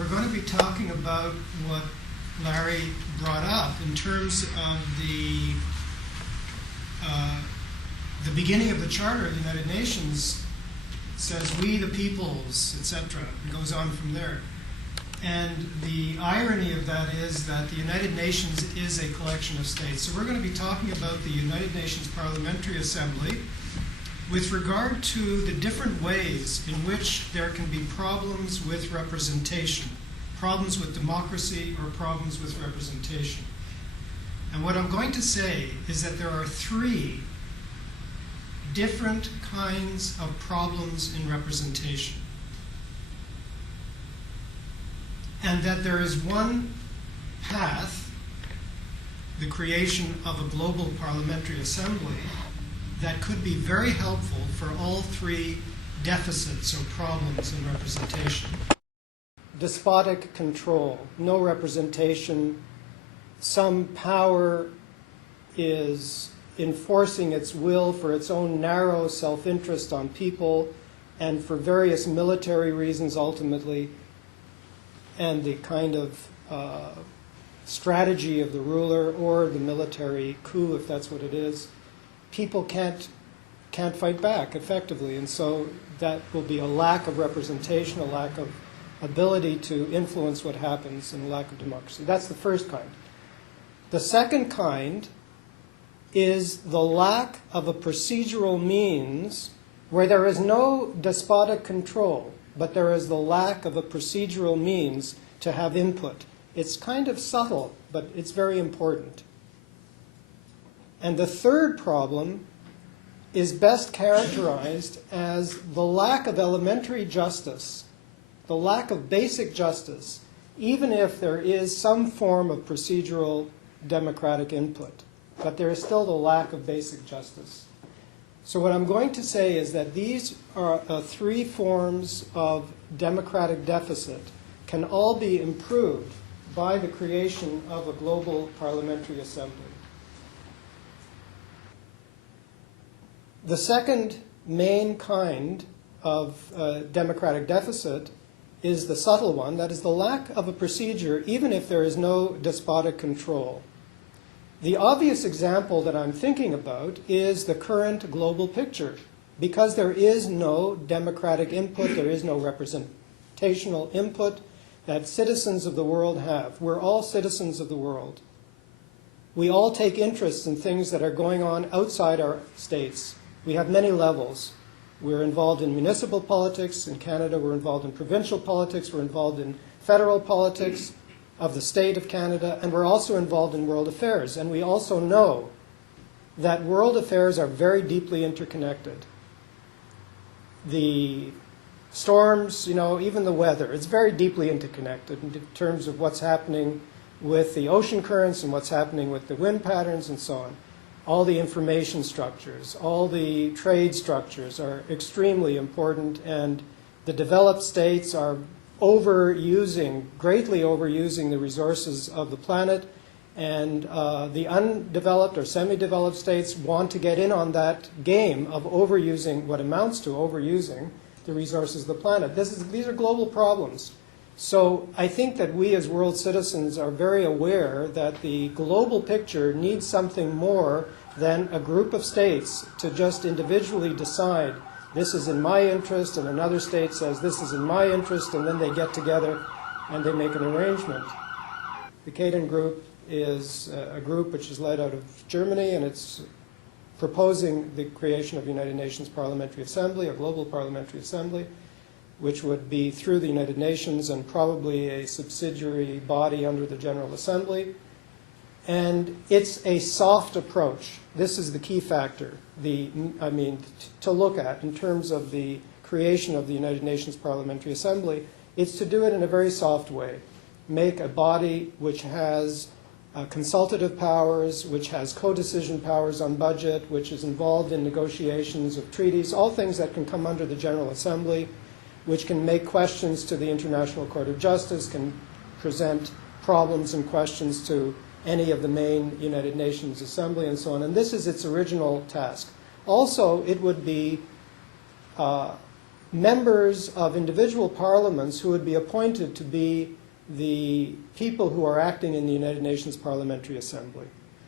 we're going to be talking about what Larry brought up in terms of the beginning of the Charter of the United Nations says, "We the peoples," etc. It goes on from there. And the irony of that is that the United Nations is a collection of states. So we're going to be talking about the United Nations Parliamentary Assembly with regard to the different ways in which there can be problems with representation, problems with democracy or problems with representation. And what I'm going to say is that there are three different kinds of problems in representation. And that there is one path, the creation of a global parliamentary assembly, that could be very helpful for all three deficits or problems in representation. Despotic control, no representation, some power is enforcing its will for its own narrow self-interest on people and for various military reasons ultimately, and the kind of strategy of the ruler or the military coup, if that's what it is, people can't fight back effectively. And so that will be a lack of representation, a lack of ability to influence what happens, and a lack of democracy. That's the first kind. The second kind is the lack of a procedural means where there is no despotic control, but there is the lack of a procedural means to have input. It's kind of subtle, but it's very important. And the third problem is best characterized as the lack of elementary justice, the lack of basic justice, even if there is some form of procedural democratic input. But there is still the lack of basic justice. So what I'm going to say is that these are three forms of democratic deficit can all be improved by the creation of a global parliamentary assembly. The second main kind of democratic deficit is the subtle one, that is the lack of a procedure even if there is no despotic control. The obvious example that I'm thinking about is the current global picture. Because there is no democratic input, there is no representational input that citizens of the world have. We're all citizens of the world. We all take interest in things that are going on outside our states. We have many levels. We're involved in municipal politics. In Canada, we're involved in provincial politics. We're involved in federal politics of the state of Canada, and we're also involved in world affairs. And we also know that world affairs are very deeply interconnected. The storms, even the weather, it's very deeply interconnected in terms of what's happening with the ocean currents and what's happening with the wind patterns and so on. All the information structures, all the trade structures are extremely important, and the developed states are greatly overusing the resources of the planet, and the undeveloped or semi-developed states want to get in on that game of overusing, what amounts to overusing, the resources of the planet. These are global problems. So I think that we as world citizens are very aware that the global picture needs something more than a group of states to just individually decide this is in my interest, and another state says this is in my interest, and then they get together and they make an arrangement. The Caden Group is a group which is led out of Germany, and it's proposing the creation of the United Nations Parliamentary Assembly, a global parliamentary assembly, which would be through the United Nations and probably a subsidiary body under the General Assembly. And it's a soft approach. This is the key factor, to look at in terms of the creation of the United Nations Parliamentary Assembly. It's to do it in a very soft way. Make a body which has consultative powers, which has co-decision powers on budget, which is involved in negotiations of treaties, all things that can come under the General Assembly, which can make questions to the International Court of Justice, can present problems and questions to any of the main United Nations Assembly and so on. And this is its original task. Also, it would be members of individual parliaments who would be appointed to be the people who are acting in the United Nations Parliamentary Assembly.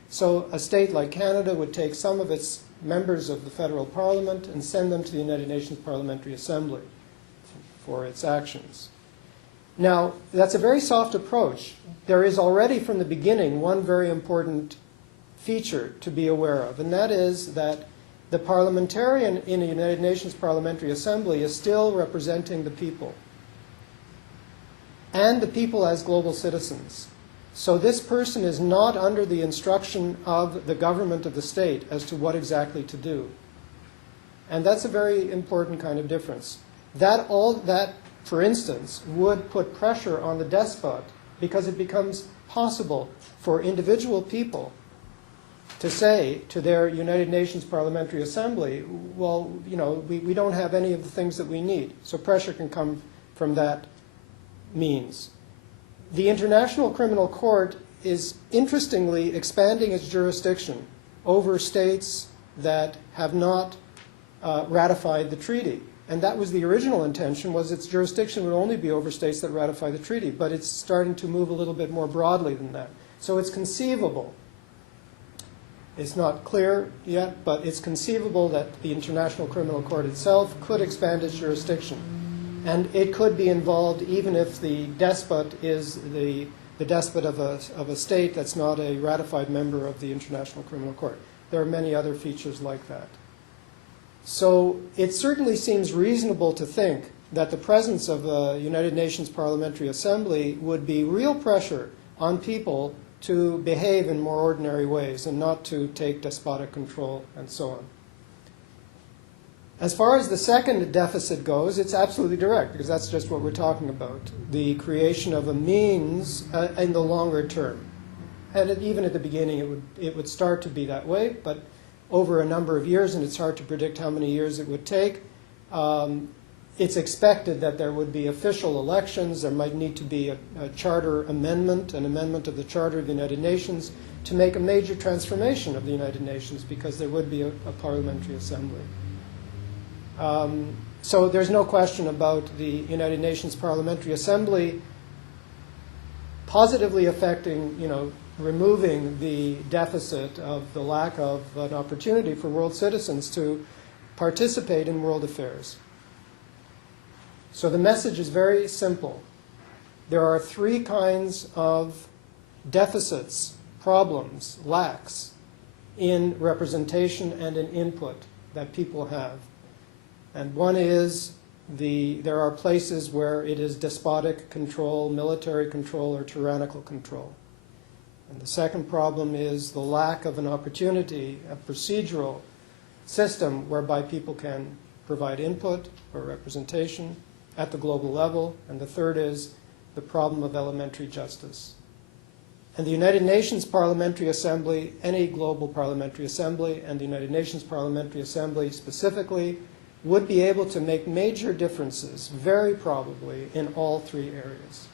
So a state like Canada would take some of its members of the federal parliament and send them to the United Nations Parliamentary Assembly for its actions. Now, that's a very soft approach. There is already from the beginning one very important feature to be aware of, and that is that the parliamentarian in a United Nations Parliamentary Assembly is still representing the people, and the people as global citizens. So this person is not under the instruction of the government of the state as to what exactly to do. And that's a very important kind of difference. That, for instance, would put pressure on the despot, because it becomes possible for individual people to say to their United Nations Parliamentary Assembly, well, you know, we don't have any of the things that we need. So pressure can come from that means. The International Criminal Court is interestingly expanding its jurisdiction over states that have not ratified the treaty. And that was the original intention, was its jurisdiction would only be over states that ratify the treaty. But it's starting to move a little bit more broadly than that. So it's conceivable. It's not clear yet, but it's conceivable that the International Criminal Court itself could expand its jurisdiction. And it could be involved even if the despot is the despot of a state that's not a ratified member of the International Criminal Court. There are many other features like that. So it certainly seems reasonable to think that the presence of a United Nations Parliamentary Assembly would be real pressure on people to behave in more ordinary ways and not to take despotic control and so on. As far as the second deficit goes, it's absolutely direct, because that's just what we're talking about, the creation of a means in the longer term. And even at the beginning, it would start to be that way, but over a number of years, and it's hard to predict how many years it would take, it's expected that there would be official elections. There might need to be a charter amendment, an amendment of the Charter of the United Nations, to make a major transformation of the United Nations, because there would be a parliamentary assembly. So there's no question about the United Nations Parliamentary Assembly positively affecting, removing the deficit of the lack of an opportunity for world citizens to participate in world affairs. So the message is very simple. There are three kinds of deficits, problems, lacks in representation and in input that people have. And one is there are places where it is despotic control, military control, or tyrannical control. And the second problem is the lack of an opportunity, a procedural system whereby people can provide input or representation at the global level. And the third is the problem of elementary justice. And the United Nations Parliamentary Assembly, any global parliamentary assembly, and the United Nations Parliamentary Assembly specifically, would be able to make major differences, very probably, in all three areas.